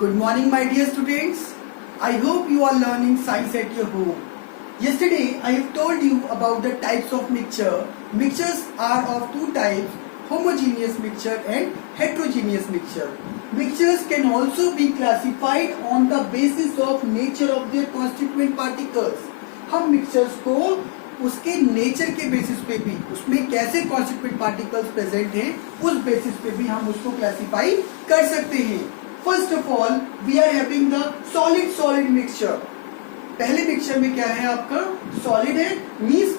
Good morning, my dear students. I hope you are learning science at your home. Yesterday, I have told you about the types of mixture. Mixtures are of two types, homogeneous mixture and heterogeneous mixture. Mixtures can also be classified on the basis of nature of their constituent particles. हम mixtures को उसके nature के basis पे भी, उसमें कैसे constituent particles present हैं, उस बेसिस पे भी हम उसको क्लासिफाई कर सकते हैं. First of all we are having the solid solid mixture. पहले मिक्सचर में क्या है आपका, सॉलिड है, मींस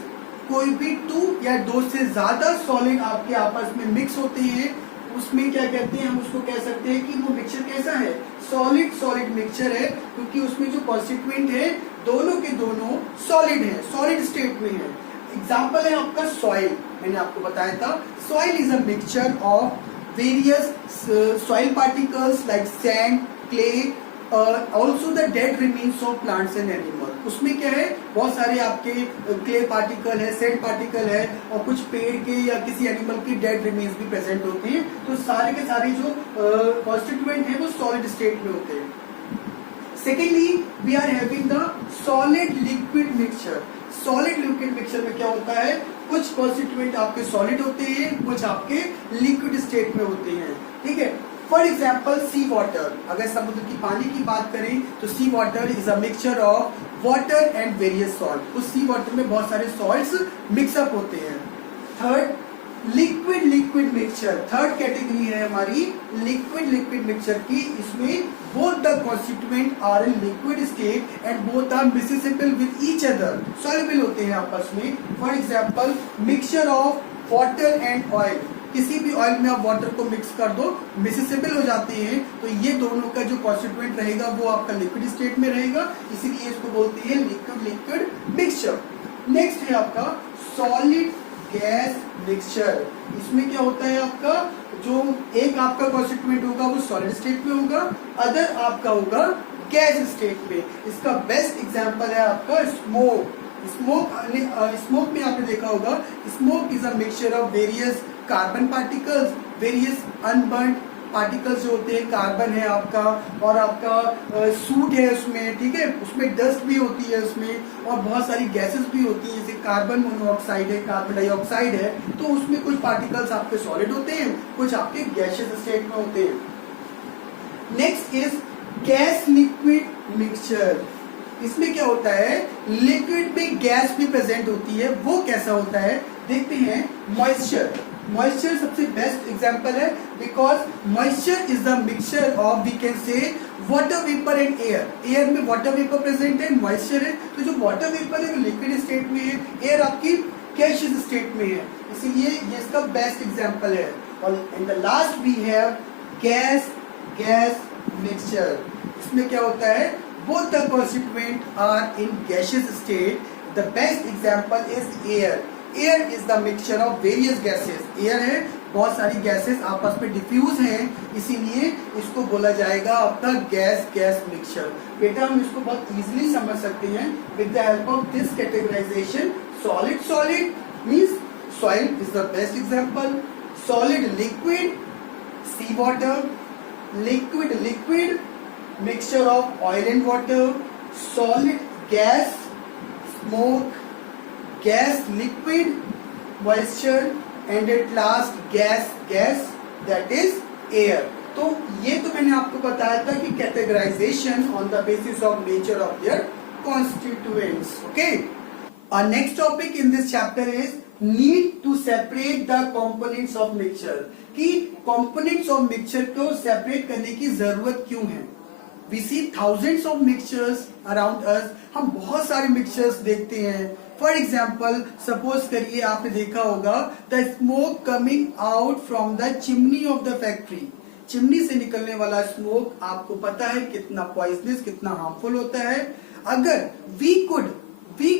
कोई भी दो या दो से ज्यादा सॉलिड आपके आपस में मिक्स होते हैं, उसमें क्या कहते हैं, हम उसको कह सकते हैं कि वो मिक्सचर कैसा है, सॉलिड सॉलिड मिक्सचर है, क्योंकि उसमें जो कॉन्स्टिट्यूएंट है दोनों के दोनों सॉलिड है, सॉलिड स्टेट में है. एग्जाम्पल है आपका सॉइल. मैंने आपको बताया था soil is a mixture of various soil particles like sand, clay, also the dead remains of plants and animal. उसमें क्या है, बहुत सारे आपके क्ले पार्टिकल है, सैंड पार्टिकल है, और कुछ पेड़ के या किसी एनिमल के डेड रिमेन्स भी प्रेजेंट होते हैं. तो सारे के सारे जो कॉन्स्टिट्यूएंट है वो सॉलिड स्टेट में होते हैं. Secondly we are having the solid liquid mixture. Solid liquid mixture में क्या होता है, कुछ कॉन्स्टिट्यूएंट आपके सॉलिड होते हैं, कुछ आपके लिक्विड स्टेट में होते हैं. ठीक है. For example sea water. अगर समुद्र की पानी की बात करें तो sea water is a mixture of water and various salt. उस सी वाटर में बहुत सारे सॉल्ट्स मिक्सअप होते हैं. Third, liquid liquid mixture. Third category है हमारी लिक्विड लिक्विड मिक्सचर की. इसमें both the constituent are in liquid state and both are miscible with each other. Soluble होते हैं आपस में. For example mixture of water and oil. किसी भी ऑयल में आप वाटर को मिक्स कर दो, मिक्सेबल हो जाते हैं, तो ये दोनों का जो कॉन्स्टिट्यूएंट रहेगा वो आपका लिक्विड स्टेट में रहेगा, इसीलिए इसको बोलते हैं लिक्विड लिक्विड मिक्सचर. नेक्स्ट है आपका सॉलिड गैस मिक्सचर. इसमें क्या होता है आपका, जो एक आपका कॉन्स्टिट्यूएंट होगा वो सॉलिड स्टेट में होगा, अदर आपका होगा गैस स्टेट में. इसका बेस्ट एग्जांपल है आपका स्मोक. स्मोक में आपने देखा होगा, smoke is a mixture of various carbon particles, various unburned particles जो होते हैं, कार्बन है आपका और आपका सूट है उसमें. ठीक है. उसमें डस्ट भी होती है उसमें, और बहुत सारी गैसेस भी होती हैं, जैसे कार्बन मोनोऑक्साइड है, कार्बन डाइऑक्साइड है. तो उसमें कुछ पार्टिकल्स आपके सॉलिड होते हैं, कुछ आपके गैसियस स्टेट में होते हैं. Next is gas liquid mixture. इसमें क्या होता है, लिक्विड में गैस भी प्रेजेंट होती है. वो कैसा होता है देखते हैं. मॉइस्चर. मॉइस्चर सबसे बेस्ट एग्जांपल है, because moisture is the mixture of we can say water vapour and air. Air में वाटर वेपर प्रेजेंट है, मॉइस्चर है. तो जो वाटर वेपर है वो लिक्विड स्टेट में है, एयर आपकी गैसियस स्टेट में है, इसीलिए ये इसका बेस्ट एग्जांपल है. और in the last we have gas gas mixture. इसमें क्या होता है, both the constituent are in gaseous state. The best example is air. Air is the mixture of various gases. Air है, बहुत सारी गैसेस आपस में डिफ्यूज हैं, इसीलिए इसको बोला जाएगा आपका गैस गैस मिक्सचर. बेटा हम इसको बहुत इजीली समझ सकते हैं with the help of this categorisation. Solid solid means soil is the best example. Solid liquid sea water. Liquid liquid mixture of oil and water. Solid gas smoke. Gas liquid moisture, and at last gas gas that is air. तो ये तो मैंने आपको बताया था कि categorisation on the basis of nature of their constituents. Okay. Our next topic in this chapter is need to separate the components of mixture. कि components of mixture को separate करने की जरूरत क्यों है. We see thousands of mixtures around us. हम बहुत सारे mixtures देखते हैं. For example, suppose करिए आपने देखा होगा the smoke coming out from the chimney of the factory. Chimney से निकलने वाला स्मोक आपको पता है कितना पॉइजनस, कितना हार्मफुल होता है. अगर we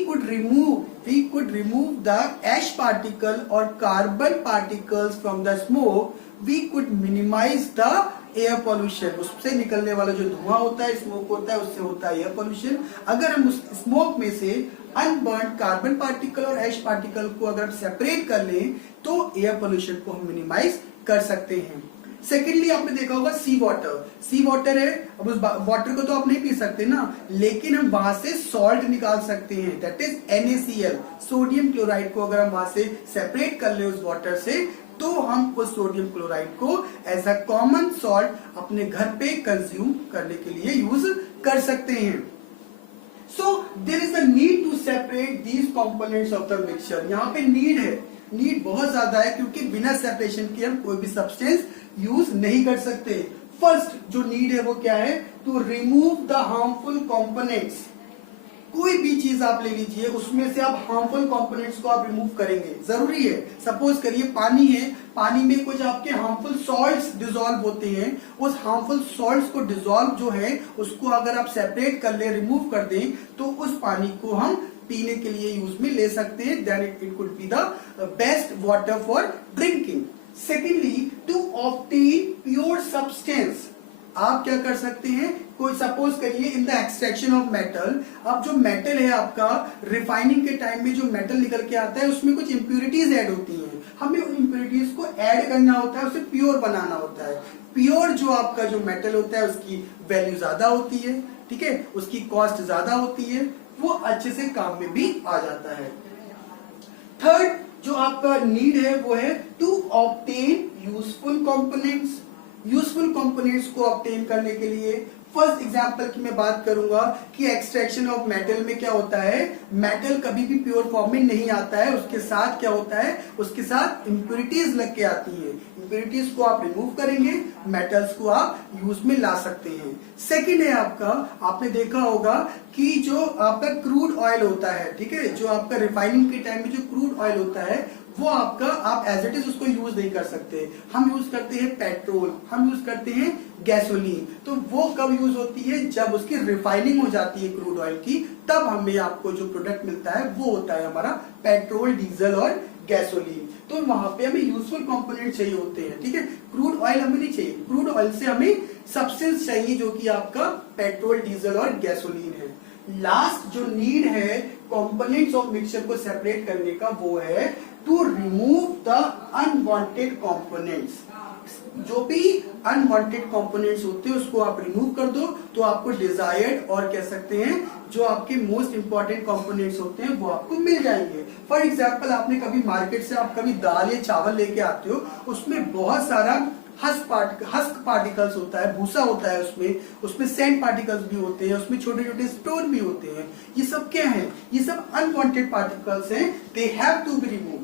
could remove the ash particle or carbon particles from the smoke, we could minimize the air pollution. उससे निकलने वाला जो धुआं होता है, स्मोक होता है, उससे होता है एयर पॉल्यूशन. अगर हम उस स्मोक में से अनबर्न्ड कार्बन पार्टिकल और एश पार्टिकल को अगर हम सेपरेट कर लें तो एयर पॉल्यूशन को हम मिनिमाइज कर सकते हैं. सेकेंडली आपने देखा होगा सी वाटर। सी वाटर है, अब उस वाटर को तो आप नहीं पी सकते ना, लेकिन हम वहां से सॉल्ट निकाल सकते हैं, that is NaCl। Sodium chloride को अगर हम वहां से सेपरेट कर ले उस वाटर से, तो हम उस सोडियम क्लोराइड को एज अ कॉमन सॉल्ट अपने घर पे कंज्यूम करने के लिए यूज कर सकते हैं। So there is a need to separate these components of the mixture. यहाँ पे नीड है, नीड बहुत ज्यादा है, क्योंकि बिना सेपरेशन के हम कोई भी सब्सटेंस यूज नहीं कर सकते। फर्स्ट जो नीड है वो क्या है, to remove the harmful components. कोई भी चीज आप ले लीजिए, उसमें से आप हार्मफुल कंपोनेंट्स को आप रिमूव करेंगे, जरूरी है। सपोज करिए पानी है, पानी में कुछ आपके हार्मफुल सॉल्ट्स डिसॉल्व होते हैं, उस हार्मफुल सॉल्ट्स को डिसॉल्व जो है उसको अगर आप सेपरेट कर ले, रिमूव कर दें, तो उस पानी को हम पीने के लिए यूज में ले सकते हैं। Then it could be the best water for drinking. Secondly, to obtain pure substance, आप क्या कर सकते हैं, कोई सपोज करिए in the extraction of metal, अब जो मेटल है आपका रिफाइनिंग के टाइम में जो मेटल निकल के आता है उसमें कुछ इंप्यूरिटीज ऐड होती हैं, हमें उन इंप्यूरिटीज को ऐड करना होता है, उसे प्योर बनाना होता है। प्योर जो आपका जो मेटल होता है उसकी वैल्यू ज्यादा होती है, ठीक है, उसकी कॉस्ट ज्यादा होती है, वो अच्छे से काम में भी आ जाता है। थर्ड जो आपका नीड है वो है to obtain useful components. Useful components को ऑब्टेन करने के लिए फर्स्ट एग्जांपल की मैं बात करूंगा कि एक्सट्रैक्शन ऑफ मेटल में क्या होता है, मेटल कभी भी प्योर फॉर्म में नहीं आता है, उसके साथ क्या होता है, उसके साथ इंप्यूरिटीज लग के आती है। इंप्यूरिटीज को आप रिमूव करेंगे, मेटल्स को आप यूज में ला सकते हैं। सेकंड है आपका, आपने देखा होगा कि जो आपका क्रूड ऑयल होता है, ठीक है, जो आपका रिफाइनिंग के टाइम में जो क्रूड ऑयल होता है वो आपका आप एज इट इज उसको यूज नहीं कर सकते। हम यूज करते हैं पेट्रोल, हम यूज करते हैं गैसोलीन, तो वो कब यूज होती है, जब उसकी रिफाइनिंग हो जाती है क्रूड ऑयल की, तब हमें आपको जो प्रोडक्ट मिलता है वो होता है हमारा पेट्रोल, डीजल और गैसोलीन। तो वहां पे हमें यूजफुल कंपोनेंट चाहिए होते हैं, ठीक है। क्रूड ऑयल हमें नहीं चाहिए, क्रूड ऑयल से हमें सब्सटेंस चाहिए जो कि आपका पेट्रोल, डीजल और गैसोलीन है। लास्ट जो नीड है कंपोनेंट्स ऑफ मिक्सचर को सेपरेट करने का, वो है to remove the unwanted components. जो भी अनवांटेड कंपोनेंट्स होते हैं उसको आप रिमूव कर दो, तो आपको डिजायर्ड और कह सकते हैं जो आपके मोस्ट इंपॉर्टेंट कंपोनेंट्स होते हैं वो आपको मिल जाएंगे। फॉर एग्जांपल, आपने कभी मार्केट से आप कभी दाल या चावल लेके आते हो, उसमें बहुत सारा हस्क पार्टिकल्स होता है, भूसा होता है, उसमें सैंड पार्टिकल्स भी होते हैं, उसमें छोटे छोटे स्टोन भी होते हैं। ये सब क्या है, ये सब अनवांटेड पार्टिकल्स हैं, they have to be remove.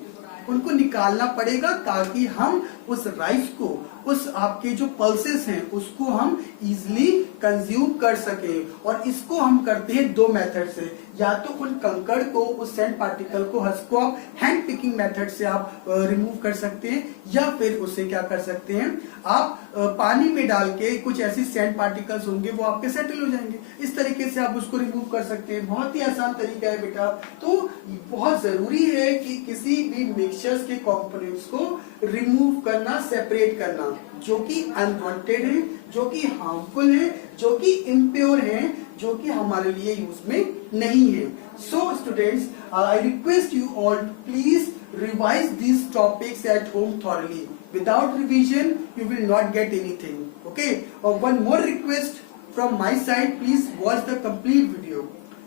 उनको निकालना पड़ेगा ताकि हम उस राइस को, उस आपके जो पल्सेस हैं उसको हम इजिली कंज्यूम कर सके। और इसको हम करते हैं दो मेथड से, या तो उन कंकड़ को, उस सैंड पार्टिकल को, हस्क को आप हैंड पिकिंग मेथड से आप रिमूव कर सकते हैं, या फिर उसे क्या कर सकते हैं, आप पानी में डाल के कुछ ऐसी सैंड पार्टिकल्स होंगे वो आपके सेटल हो जाएंगे, इस तरीके से आप उसको रिमूव कर सकते हैं। बहुत ही आसान तरीका है बेटा। तो बहुत जरूरी है कि किसी भी मिक्सचर्स के कंपोनेंट्स को रिमूव करना, सेपरेट करना, जो कि अनवांटेड है, जो कि हार्मफुल है, जो कि इम्प्योर है, जो कि हमारे लिए यूज में नहीं है। So students, I request you all please revise these topics at home thoroughly. Without revision you will not get anything, okay? Or one more request from my side, please watch the complete video.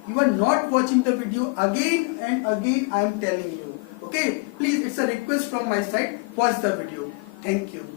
You are not watching the video, again and again I am telling you, okay? Please, it's a request from my side, watch the video. Thank you.